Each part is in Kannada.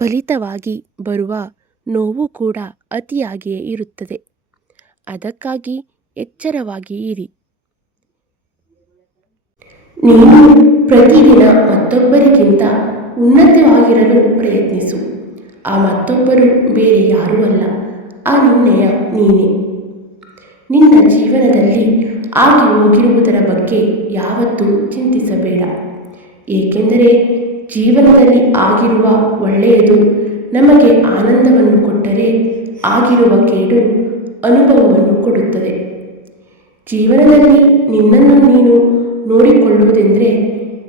ಫಲಿತವಾಗಿ ಬರುವ ನೋವು ಕೂಡ ಅತಿಯಾಗಿಯೇ ಇರುತ್ತದೆ. ಅದಕ್ಕಾಗಿ ಎಚ್ಚರವಾಗಿ ಇರಿ. ನೀನು ಪ್ರತಿದಿನ ಮತ್ತೊಬ್ಬರಿಗಿಂತ ಉನ್ನತವಾಗಿರಲು ಪ್ರಯತ್ನಿಸು. ಆ ಮತ್ತೊಬ್ಬರು ಬೇರೆ ಯಾರೂ ಅಲ್ಲ, ಆ ನಿನ್ನೆಯ ನೀನೇ. ನಿನ್ನ ಜೀವನದಲ್ಲಿ ಆಗಿ ಹೋಗಿರುವುದರ ಬಗ್ಗೆ ಯಾವತ್ತೂ ಚಿಂತಿಸಬೇಡ. ಏಕೆಂದರೆ ಜೀವನದಲ್ಲಿ ಆಗಿರುವ ಒಳ್ಳೆಯದು ನಮಗೆ ಆನಂದವನ್ನು ಕೊಟ್ಟರೆ, ಆಗಿರುವ ಕೇಡು ಅನುಭವವನ್ನು ಕೊಡುತ್ತದೆ. ಜೀವನದಲ್ಲಿ ನಿನ್ನನ್ನು ನೀನು ನೋಡಿಕೊಳ್ಳುವುದೆಂದರೆ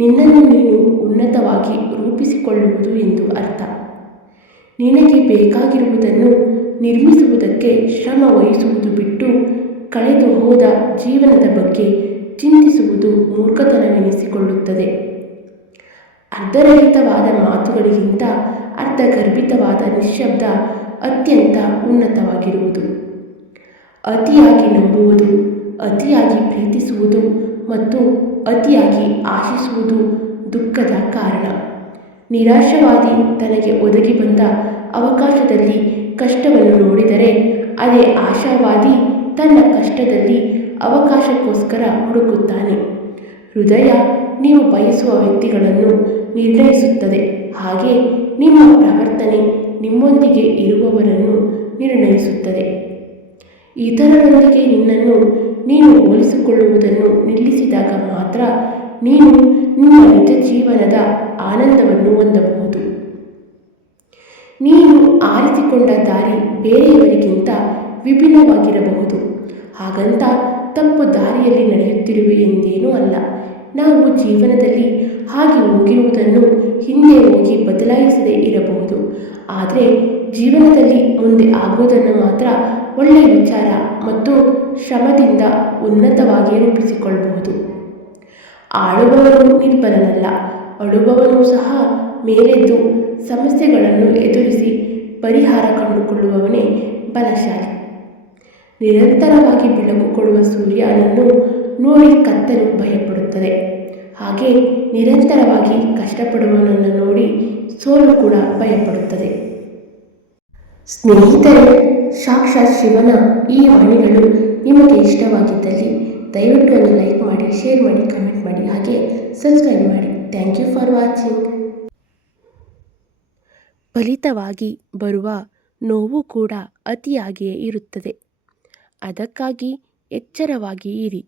ನಿನ್ನನ್ನು ನೀನು ಉನ್ನತವಾಗಿ ರೂಪಿಸಿಕೊಳ್ಳುವುದು ಎಂದು ಅರ್ಥ. ನಿನಗೆ ಬೇಕಾಗಿರುವುದನ್ನು ನಿರ್ಮಿಸುವುದಕ್ಕೆ ಶ್ರಮ ವಹಿಸುವುದು ಬಿಟ್ಟು ಕಳೆದು ಹೋದ ಜೀವನದ ಬಗ್ಗೆ ಚಿಂತಿಸುವುದು ಮೂರ್ಖತನವೆನಿಸಿಕೊಳ್ಳುತ್ತದೆ. ಅರ್ಧರಹಿತವಾದ ಮಾತುಗಳಿಗಿಂತ ಅರ್ಥಗರ್ಭಿತವಾದ ನಿಶ್ಶಬ್ದ ಅತ್ಯಂತ ಉನ್ನತವಾಗಿರುವುದು. ಅತಿಯಾಗಿ ನಂಬುವುದು, ಅತಿಯಾಗಿ ಪ್ರೀತಿಸುವುದು ಮತ್ತು ಅತಿಯಾಗಿ ಆಶಿಸುವುದು ದುಃಖದ ಕಾರಣ. ನಿರಾಶವಾದಿ ತನಗೆ ಒದಗಿ ಬಂದ ಅವಕಾಶದಲ್ಲಿ ಕಷ್ಟವನ್ನು ನೋಡಿದರೆ, ಅದೇ ಆಶಾವಾದಿ ತನ್ನ ಕಷ್ಟದಲ್ಲಿ ಅವಕಾಶಕ್ಕೋಸ್ಕರ ಹುಡುಕುತ್ತಾನೆ. ಹೃದಯ ನೀವು ಬಯಸುವ ವ್ಯಕ್ತಿಗಳನ್ನು ನಿರ್ಣಯಿಸುತ್ತದೆ, ಹಾಗೆ ನಿಮ್ಮ ಪ್ರವರ್ತನೆ ನಿಮ್ಮೊಂದಿಗೆ ಇರುವವರನ್ನು ನಿರ್ಣಯಿಸುತ್ತದೆ. ಇತರರೊಂದಿಗೆ ನಿನ್ನನ್ನು ನೀನು ಹೋಲಿಸಿಕೊಳ್ಳುವುದನ್ನು ನಿಲ್ಲಿಸಿದಾಗ ಮಾತ್ರ ನೀನು ನಿಮ್ಮ ನಿಜ ಜೀವನದ ಆನಂದವನ್ನು ಹೊಂದಬಹುದು. ನೀನು ಆರಿಸಿಕೊಂಡ ದಾರಿ ಬೇರೆಯವರಿಗಿಂತ ವಿಭಿನ್ನವಾಗಿರಬಹುದು. ಹಾಗಂತ ತಪ್ಪು ದಾರಿಯಲ್ಲಿ ನಡೆಯುತ್ತಿರುವೆ ಎಂದೇನೂ ಅಲ್ಲ. ನಾವು ಜೀವನದಲ್ಲಿ ಹಾಗೆ ಹೋಗಿರುವುದನ್ನು ಹಿಂದೆ ಹೋಗಿ ಬದಲಾಯಿಸದೇ ಇರಬಹುದು, ಆದರೆ ಜೀವನದಲ್ಲಿ ಮುಂದೆ ಆಗುವುದನ್ನು ಮಾತ್ರ ಒಳ್ಳೆಯ ವಿಚಾರ ಮತ್ತು ಶ್ರಮದಿಂದ ಉನ್ನತವಾಗಿ ರೂಪಿಸಿಕೊಳ್ಳಬಹುದು. ಆಳುವವನು ನಿರ್ಬಲನಲ್ಲ, ಅಳುವವನು ಸಹ ಮೇಲೆದ್ದು ಸಮಸ್ಯೆಗಳನ್ನು ಎದುರಿಸಿ ಪರಿಹಾರ ಕಂಡುಕೊಳ್ಳುವವನೇ ಬಲಶಾಲಿ. ನಿರಂತರವಾಗಿ ಬೆಳಕು ಕೊಡುವ ಸೂರ್ಯನನ್ನು ನೋಡಿ ಕತ್ತಲು ಭಯಪಡುತ್ತದೆ, ಹಾಗೆ ನಿರಂತರವಾಗಿ ಕಷ್ಟಪಡುವವನನ್ನು ನೋಡಿ ಸೋಲು ಕೂಡ ಭಯಪಡುತ್ತದೆ. ಸ್ನೇಹಿತರೆ, ಸಾಕ್ಷಾತ್ ಶಿವನ ಈ ವಾಣಿಗಳು ನಿಮಗೆ ಇಷ್ಟವಾಗಿದ್ದಲ್ಲಿ ದಯವಿಟ್ಟು ಒಂದು ಲೈಕ್ ಮಾಡಿ, ಶೇರ್ ಮಾಡಿ, ಕಮೆಂಟ್ ಮಾಡಿ, ಹಾಗೆ ಸಬ್ಸ್ಕ್ರೈಬ್ ಮಾಡಿ. Thank you for watching. ಫಲಿತವಾಗಿ ಬರುವ ನೋವು ಕೂಡ ಅತಿಯಾಗಿಯೇ ಇರುತ್ತದೆ. ಅದಕ್ಕಾಗಿ ಎಚ್ಚರವಾಗಿ ಇರಿ.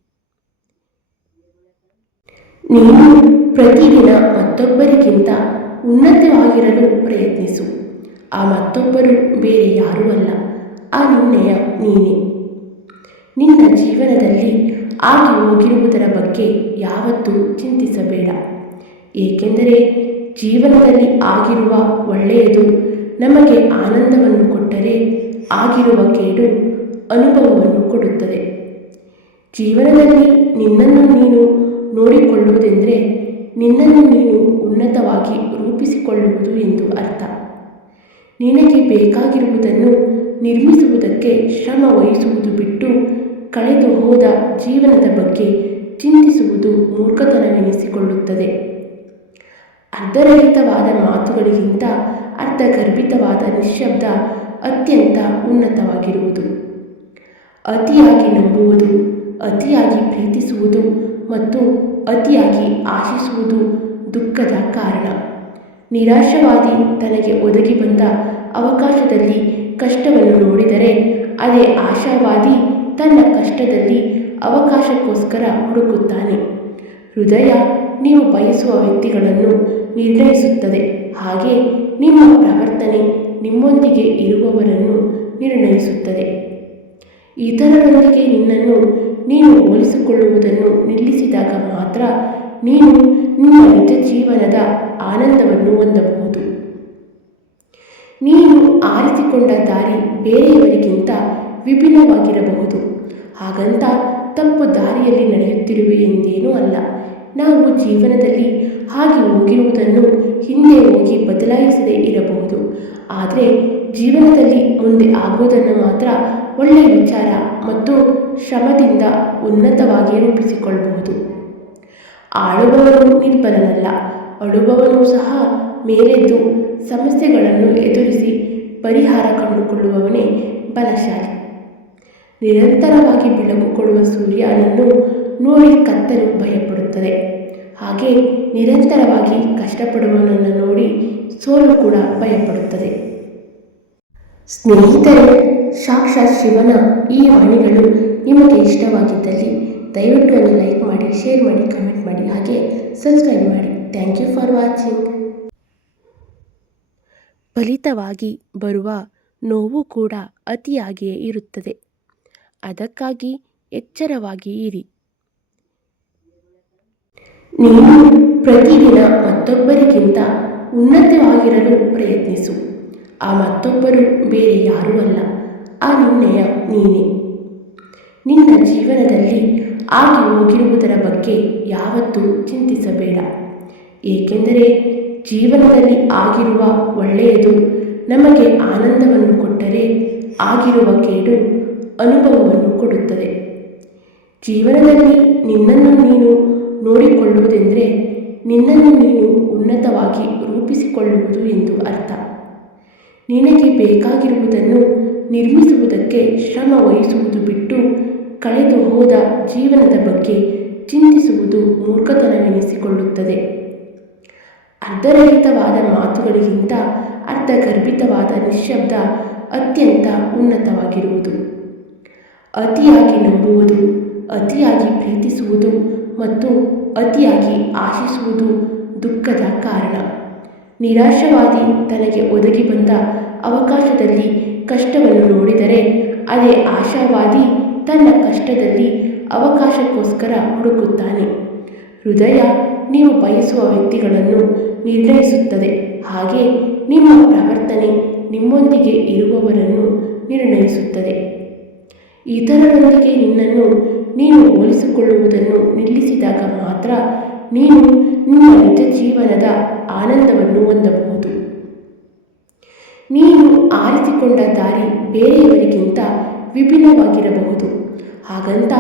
ನೀನು ಪ್ರತಿದಿನ ಮತ್ತೊಬ್ಬರಿಗಿಂತ ಉನ್ನತವಾಗಿರಲು ಪ್ರಯತ್ನಿಸು. ಆ ಮತ್ತೊಬ್ಬರು ಬೇರೆ ಯಾರೂ ಅಲ್ಲ, ಆ ನಿನ್ನೆಯ ನೀನೇ. ನಿನ್ನ ಜೀವನದಲ್ಲಿ ಆಗಿ ಹೋಗಿರುವುದರ ಬಗ್ಗೆ ಯಾವತ್ತೂ ಚಿಂತಿಸಬೇಡ. ಏಕೆಂದರೆ ಜೀವನದಲ್ಲಿ ಆಗಿರುವ ಒಳ್ಳೆಯದು ನಮಗೆ ಆನಂದವನ್ನು ಕೊಟ್ಟರೆ, ಆಗಿರುವ ಕೇಡು ಅನುಭವವನ್ನು ಕೊಡುತ್ತದೆ. ಜೀವನದಲ್ಲಿ ನಿನ್ನನ್ನು ನೀನು ನೋಡಿಕೊಳ್ಳುವುದೆಂದರೆ ನಿನ್ನನ್ನು ನೀನು ಉನ್ನತವಾಗಿ ರೂಪಿಸಿಕೊಳ್ಳುವುದು ಎಂದು ಅರ್ಥ. ನಿನಗೆ ಬೇಕಾಗಿರುವುದನ್ನು ನಿರ್ಮಿಸುವುದಕ್ಕೆ ಶ್ರಮ ವಹಿಸುವುದು ಬಿಟ್ಟು ಕಳೆದು ಹೋದ ಜೀವನದ ಬಗ್ಗೆ ಚಿಂತಿಸುವುದು ಮೂರ್ಖತನವೆನಿಸಿಕೊಳ್ಳುತ್ತದೆ. ಅರ್ಧರಹಿತವಾದ ಮಾತುಗಳಿಗಿಂತ ಅರ್ಥಗರ್ಭಿತವಾದ ನಿಶ್ಶಬ್ದ ಅತ್ಯಂತ ಉನ್ನತವಾಗಿರುವುದು. ಅತಿಯಾಗಿ ನಂಬುವುದು, ಅತಿಯಾಗಿ ಪ್ರೀತಿಸುವುದು ಮತ್ತು ಅತಿಯಾಗಿ ಆಶಿಸುವುದು ದುಃಖದ ಕಾರಣ. ನಿರಾಶವಾದಿ ತನಗೆ ಒದಗಿ ಬಂದ ಅವಕಾಶದಲ್ಲಿ ಕಷ್ಟವನ್ನು ನೋಡಿದರೆ, ಅದೇ ಆಶಾವಾದಿ ತನ್ನ ಕಷ್ಟದಲ್ಲಿ ಅವಕಾಶಕ್ಕೋಸ್ಕರ ಹುಡುಕುತ್ತಾನೆ. ಹೃದಯ ನೀವು ಬಯಸುವ ವ್ಯಕ್ತಿಗಳನ್ನು ನಿರ್ಣಯಿಸುತ್ತದೆ, ಹಾಗೆ ನಿಮ್ಮ ಪ್ರವರ್ತನೆ ನಿಮ್ಮೊಂದಿಗೆ ಇರುವವರನ್ನು ನಿರ್ಣಯಿಸುತ್ತದೆ. ಇತರರೊಂದಿಗೆ ನಿನ್ನನ್ನು ನೀನು ಹೋಲಿಸಿಕೊಳ್ಳುವುದನ್ನು ನಿಲ್ಲಿಸಿದಾಗ ಮಾತ್ರ ನೀನು ನಿಮ್ಮ ನಿಜ ಜೀವನದ ಆನಂದವನ್ನು ಹೊಂದಬಹುದು. ನೀನು ಆರಿಸಿಕೊಂಡ ದಾರಿ ಬೇರೆಯವರಿಗಿಂತ ವಿಭಿನ್ನವಾಗಿರಬಹುದು, ಹಾಗಂತ ತಪ್ಪು ದಾರಿಯಲ್ಲಿ ನಡೆಯುತ್ತಿರುವೆ ಎಂದೇನೂ ಅಲ್ಲ. ನಾವು ಜೀವನದಲ್ಲಿ ಹಾಗೆ ಹೋಗಿರುವುದನ್ನು ಹಿಂದೆ ಹೋಗಿ ಬದಲಾಯಿಸದೇ ಇರಬಹುದು, ಆದರೆ ಜೀವನದಲ್ಲಿ ಮುಂದೆ ಆಗುವುದನ್ನು ಮಾತ್ರ ಒಳ್ಳೆಯ ವಿಚಾರ ಮತ್ತು ಶ್ರಮದಿಂದ ಉನ್ನತವಾಗಿ ರೂಪಿಸಿಕೊಳ್ಳಬಹುದು. ಆಳುವವನು ನಿರ್ಬಲನಲ್ಲ, ಅಳುವವನು ಸಹ ಮೇಲೆದ್ದು ಸಮಸ್ಯೆಗಳನ್ನು ಎದುರಿಸಿ ಪರಿಹಾರ ಕಂಡುಕೊಳ್ಳುವವನೇ ಬಲಶಾಲಿ. ನಿರಂತರವಾಗಿ ಬೆಳಕು ಕೊಡುವ ಸೂರ್ಯನನ್ನು ನೋಡಿ ಕತ್ತಲು ಭಯಪಡುತ್ತದೆ. ಹಾಗೆ ನಿರಂತರವಾಗಿ ಕಷ್ಟಪಡುವವನನ್ನು ನೋಡಿ ಸೋಲು ಕೂಡ ಭಯಪಡುತ್ತದೆ. ಸ್ನೇಹಿತರೆ, ಸಾಕ್ಷಾತ್ ಶಿವನ ಈ ವಾಣಿಗಳು ನಿಮಗೆ ಇಷ್ಟವಾಗಿದ್ದಲ್ಲಿ ದಯವಿಟ್ಟು ಒಂದು ಲೈಕ್ ಮಾಡಿ, ಶೇರ್ ಮಾಡಿ, ಕಮೆಂಟ್ ಮಾಡಿ, ಹಾಗೆ ಸಬ್ಸ್ಕ್ರೈಬ್ ಮಾಡಿ. Thank you for watching. ಫಲಿತವಾಗಿ ಬರುವ ನೋವು ಕೂಡ ಅತಿಯಾಗಿಯೇ ಇರುತ್ತದೆ. ಅದಕ್ಕಾಗಿ ಎಚ್ಚರವಾಗಿ ಇರಿ. ನೀನು ಪ್ರತಿದಿನ ಮತ್ತೊಬ್ಬರಿಗಿಂತ ಉನ್ನತವಾಗಿರಲು ಪ್ರಯತ್ನಿಸು. ಆ ಮತ್ತೊಬ್ಬರು ಬೇರೆ ಯಾರೂ ಅಲ್ಲ, ಆ ನಿರ್ಣಯ ನೀನೇ. ನಿನ್ನ ಜೀವನದಲ್ಲಿ ಆಗಿ ಹೋಗಿರುವುದರ ಬಗ್ಗೆ ಯಾವತ್ತೂ ಚಿಂತಿಸಬೇಡ. ಏಕೆಂದರೆ ಜೀವನದಲ್ಲಿ ಆಗಿರುವ ಒಳ್ಳೆಯದು ನಮಗೆ ಆನಂದವನ್ನು ಕೊಟ್ಟರೆ, ಆಗಿರುವ ಕೇಡು ಅನುಭವವನ್ನು ಕೊಡುತ್ತದೆ. ಜೀವನದಲ್ಲಿ ನಿನ್ನನ್ನು ನೀನು ನೋಡಿಕೊಳ್ಳುವುದೆಂದರೆ ನಿನ್ನನ್ನು ನೀನು ಉನ್ನತವಾಗಿ ರೂಪಿಸಿಕೊಳ್ಳುವುದು ಎಂದು ಅರ್ಥ. ನಿನಗೆ ಬೇಕಾಗಿರುವುದನ್ನು ನಿರ್ಮಿಸುವುದಕ್ಕೆ ಶ್ರಮ ವಹಿಸುವುದು ಬಿಟ್ಟು ಕಳೆದು ಹೋದ ಜೀವನದ ಬಗ್ಗೆ ಚಿಂತಿಸುವುದು ಮೂರ್ಖತನವೆನಿಸಿಕೊಳ್ಳುತ್ತದೆ. ಅರ್ಧರಹಿತವಾದ ಮಾತುಗಳಿಗಿಂತ ಅರ್ಥಗರ್ಭಿತವಾದ ನಿಶ್ಶಬ್ದ ಅತ್ಯಂತ ಉನ್ನತವಾಗಿರುವುದು. ಅತಿಯಾಗಿ ನಂಬುವುದು, ಅತಿಯಾಗಿ ಪ್ರೀತಿಸುವುದು ಮತ್ತು ಅತಿಯಾಗಿ ಆಶಿಸುವುದು ದುಃಖದ ಕಾರಣ. ನಿರಾಶವಾದಿ ತನಗೆ ಒದಗಿ ಬಂದ ಅವಕಾಶದಲ್ಲಿ ಕಷ್ಟವನ್ನು ನೋಡಿದರೆ, ಅದೇ ಆಶಾವಾದಿ ತನ್ನ ಕಷ್ಟದಲ್ಲಿ ಅವಕಾಶಕ್ಕೋಸ್ಕರ ಹುಡುಕುತ್ತಾನೆ. ಹೃದಯ ನೀವು ಬಯಸುವ ವ್ಯಕ್ತಿಗಳನ್ನು ನಿರ್ಣಯಿಸುತ್ತದೆ. ಹಾಗೆ ನಿಮ್ಮ ಪ್ರವರ್ತನೆ ನಿಮ್ಮೊಂದಿಗೆ ಇರುವವರನ್ನು ನಿರ್ಣಯಿಸುತ್ತದೆ. ಇತರರೊಂದಿಗೆ ನಿನ್ನನ್ನು ನೀನು ಹೋಲಿಸಿಕೊಳ್ಳುವುದನ್ನು ನಿಲ್ಲಿಸಿದಾಗ ಮಾತ್ರ ನೀನು ನಿಮ್ಮ ನಿಜ ಜೀವನದ ಆನಂದವನ್ನು ಹೊಂದಬಹುದು. ನೀನು ಆರಿಸಿಕೊಂಡ ದಾರಿ ಬೇರೆಯವರಿಗಿಂತ ವಿಭಿನ್ನವಾಗಿರಬಹುದು. ಹಾಗಂತ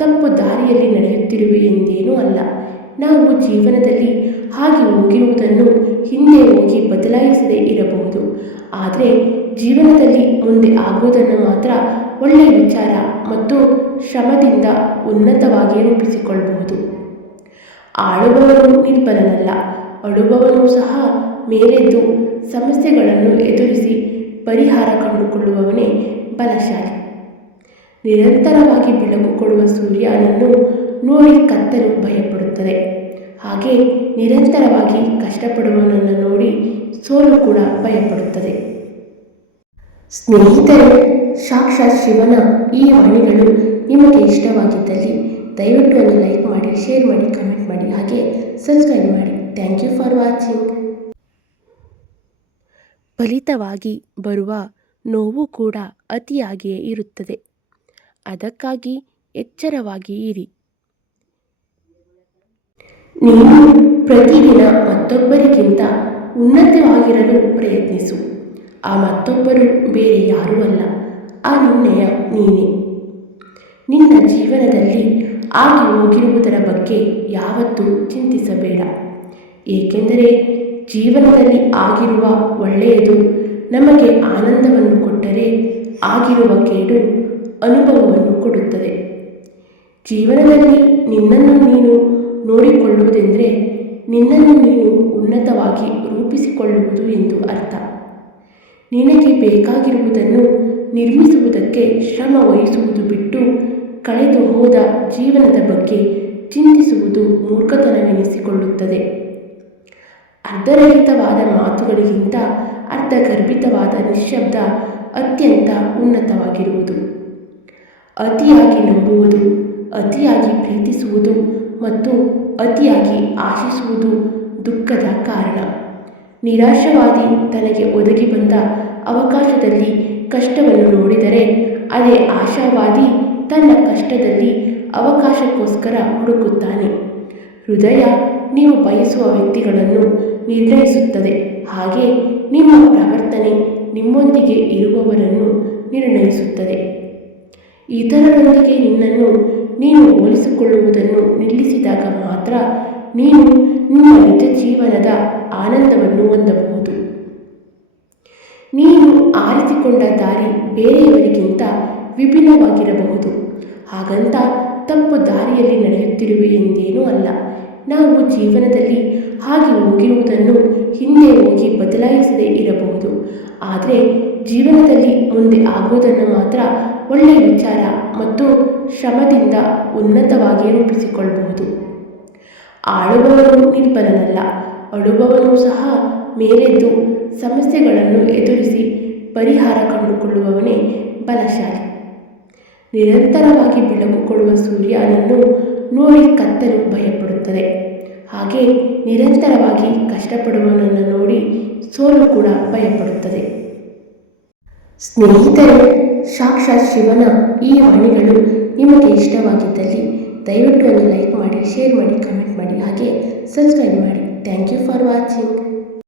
ತಪ್ಪು ದಾರಿಯಲ್ಲಿ ನಡೆಯುತ್ತಿರುವೆ ಎಂದೇನೂ ಅಲ್ಲ. ನಾವು ಜೀವನದಲ್ಲಿ ಹಾಗೆ ಹೋಗಿರುವುದನ್ನು ಹಿಂದೆ ಹೋಗಿ ಬದಲಾಯಿಸದೇ ಇರಬಹುದು. ಆದರೆ ಜೀವನದಲ್ಲಿ ಮುಂದೆ ಆಗುವುದನ್ನು ಮಾತ್ರ ಒಳ್ಳೆಯ ವಿಚಾರ ಮತ್ತು ಶ್ರಮದಿಂದ ಉನ್ನತವಾಗಿ ರೂಪಿಸಿಕೊಳ್ಳಬಹುದು. ಆಳುವವನು ನಿರ್ಬಲನಲ್ಲ, ಅಳುವವನು ಸಹ ಮೇಲೆದ್ದು ಸಮಸ್ಯೆಗಳನ್ನು ಎದುರಿಸಿ ಪರಿಹಾರ ಕಂಡುಕೊಳ್ಳುವವನೇ ಬಲಶಾಲಿ. ನಿರಂತರವಾಗಿ ಬೆಳಕು ಕೊಡುವ ಸೂರ್ಯನನ್ನು ನೋಡಿ ಕತ್ತಲು ಭಯಪಡುತ್ತದೆ. ಹಾಗೆ ನಿರಂತರವಾಗಿ ಕಷ್ಟಪಡುವವನನ್ನು ನೋಡಿ ಸೋಲು ಕೂಡ ಭಯಪಡುತ್ತದೆ. ಸ್ನೇಹಿತರೆ, ಸಾಕ್ಷಾತ್ ಶಿವನ ಈ ವಾಣಿಗಳು ನಿಮಗೆ ಇಷ್ಟವಾಗಿದ್ದಲ್ಲಿ ದಯವಿಟ್ಟು ಒಂದು ಲೈಕ್ ಮಾಡಿ, ಶೇರ್ ಮಾಡಿ, ಕಮೆಂಟ್ ಮಾಡಿ, ಹಾಗೆ ಸಬ್ಸ್ಕ್ರೈಬ್ ಮಾಡಿ. Thank you for watching. ಫಲಿತವಾಗಿ ಬರುವ ನೋವು ಕೂಡ ಅತಿಯಾಗಿಯೇ ಇರುತ್ತದೆ. ಅದಕ್ಕಾಗಿ ಎಚ್ಚರವಾಗಿ ಇರಿ. ನೀನು ಪ್ರತಿದಿನ ಮತ್ತೊಬ್ಬರಿಗಿಂತ ಉನ್ನತವಾಗಿರಲು ಪ್ರಯತ್ನಿಸು. ಆ ಮತ್ತೊಬ್ಬರು ಬೇರೆ ಯಾರೂ ಅಲ್ಲ, ಆ ನಿರ್ಣಯ ನೀನೇ. ನಿನ್ನ ಜೀವನದಲ್ಲಿ ಆಗಿ ಹೋಗಿರುವುದರ ಬಗ್ಗೆ ಯಾವತ್ತೂ ಚಿಂತಿಸಬೇಡ. ಏಕೆಂದರೆ ಜೀವನದಲ್ಲಿ ಆಗಿರುವ ಒಳ್ಳೆಯದು ನಮಗೆ ಆನಂದವನ್ನು ಕೊಟ್ಟರೆ, ಆಗಿರುವ ಕೇಡು ಅನುಭವವನ್ನು ಕೊಡುತ್ತದೆ. ಜೀವನದಲ್ಲಿ ನಿನ್ನನ್ನು ನೀನು ನೋಡಿಕೊಳ್ಳುವುದೆಂದರೆ ನಿನ್ನನ್ನು ನೀನು ಉನ್ನತವಾಗಿ ರೂಪಿಸಿಕೊಳ್ಳುವುದು ಎಂದು ಅರ್ಥ. ನಿನಗೆ ಬೇಕಾಗಿರುವುದನ್ನು ನಿರ್ಮಿಸುವುದಕ್ಕೆ ಶ್ರಮ ವಹಿಸುವುದು ಬಿಟ್ಟು ಕಳೆದು ಹೋದ ಜೀವನದ ಬಗ್ಗೆ ಚಿಂತಿಸುವುದು ಮೂರ್ಖತನವೆನಿಸಿಕೊಳ್ಳುತ್ತದೆ. ಅರ್ಧರಹಿತವಾದ ಮಾತುಗಳಿಗಿಂತ ಅರ್ಥಗರ್ಭಿತವಾದ ನಿಶ್ಶಬ್ದ ಅತ್ಯಂತ ಉನ್ನತವಾಗಿರುವುದು. ಅತಿಯಾಗಿ ನಂಬುವುದು, ಅತಿಯಾಗಿ ಪ್ರೀತಿಸುವುದು ಮತ್ತು ಅತಿಯಾಗಿ ಆಶಿಸುವುದು ದುಃಖದ ಕಾರಣ. ನಿರಾಶವಾದಿ ತನಗೆ ಒದಗಿ ಬಂದ ಅವಕಾಶದಲ್ಲಿ ಕಷ್ಟವನ್ನು ನೋಡಿದರೆ, ಅದೇ ಆಶಾವಾದಿ ತನ್ನ ಕಷ್ಟದಲ್ಲಿ ಅವಕಾಶಕ್ಕೋಸ್ಕರ ಹುಡುಕುತ್ತಾನೆ. ಹೃದಯ ನೀವು ಬಯಸುವ ವ್ಯಕ್ತಿಗಳನ್ನು ನಿರ್ಣಯಿಸುತ್ತದೆ. ಹಾಗೆ ನಿಮ್ಮ ಪ್ರವರ್ತನೆ ನಿಮ್ಮೊಂದಿಗೆ ಇರುವವರನ್ನು ನಿರ್ಣಯಿಸುತ್ತದೆ. ಇತರರೊಂದಿಗೆ ನಿನ್ನನ್ನು ನೀನು ಹೋಲಿಸಿಕೊಳ್ಳುವುದನ್ನು ನಿಲ್ಲಿಸಿದಾಗ ಮಾತ್ರ ನೀನು ನಿನ್ನ ನಿಜ ಜೀವನದ ಆನಂದವನ್ನು ಹೊಂದಬಹುದು. ನೀನು ಆರಿಸಿಕೊಂಡ ದಾರಿ ಬೇರೆಯವರಿಗಿಂತ ವಿಭಿನ್ನವಾಗಿರಬಹುದು. ಹಾಗಂತ ತಪ್ಪು ದಾರಿಯಲ್ಲಿ ನಡೆಯುತ್ತಿರುವೆ ಎಂದೇನೂ ಅಲ್ಲ. ನಾವು ಜೀವನದಲ್ಲಿ ಹಾಗೆ ಹೋಗಿರುವುದನ್ನು ಹಿಂದೆ ಹೋಗಿ ಬದಲಾಯಿಸದೇ ಇರಬಹುದು. ಆದರೆ ಜೀವನದಲ್ಲಿ ಮುಂದೆ ಆಗುವುದನ್ನು ಮಾತ್ರ ಒಳ್ಳೆಯ ವಿಚಾರ ಮತ್ತು ಶ್ರಮದಿಂದ ಉನ್ನತವಾಗಿ ರೂಪಿಸಿಕೊಳ್ಳಬಹುದು. ಆಳುವವನು ನಿರ್ಬಲನಲ್ಲ, ಅಳುವವನು ಸಹ ಮೇಲೆದ್ದು ಸಮಸ್ಯೆಗಳನ್ನು ಎದುರಿಸಿ ಪರಿಹಾರ ಕಂಡುಕೊಳ್ಳುವವನೇ ಬಲಶಾಲಿ. ನಿರಂತರವಾಗಿ ಬೆಳಕು ಕೊಡುವ ಸೂರ್ಯನನ್ನು ನೋಡಿ ಕತ್ತಲು ಭಯಪಡುತ್ತದೆ. ಹಾಗೆ ನಿರಂತರವಾಗಿ ಕಷ್ಟಪಡುವವನನ್ನು ನೋಡಿ ಸೋಲು ಕೂಡ ಭಯಪಡುತ್ತದೆ. ಸ್ನೇಹಿತರೆ, ಸಾಕ್ಷಾತ್ ಶಿವನ ಈ ವಾಣಿಗಳು ನಿಮಗೆ ಇಷ್ಟವಾಗಿದ್ದಲ್ಲಿ ದಯವಿಟ್ಟು ಒಂದು ಲೈಕ್ ಮಾಡಿ, ಶೇರ್ ಮಾಡಿ, ಕಮೆಂಟ್ ಮಾಡಿ, ಹಾಗೆ ಸಬ್ಸ್ಕ್ರೈಬ್ ಮಾಡಿ. Thank you for watching.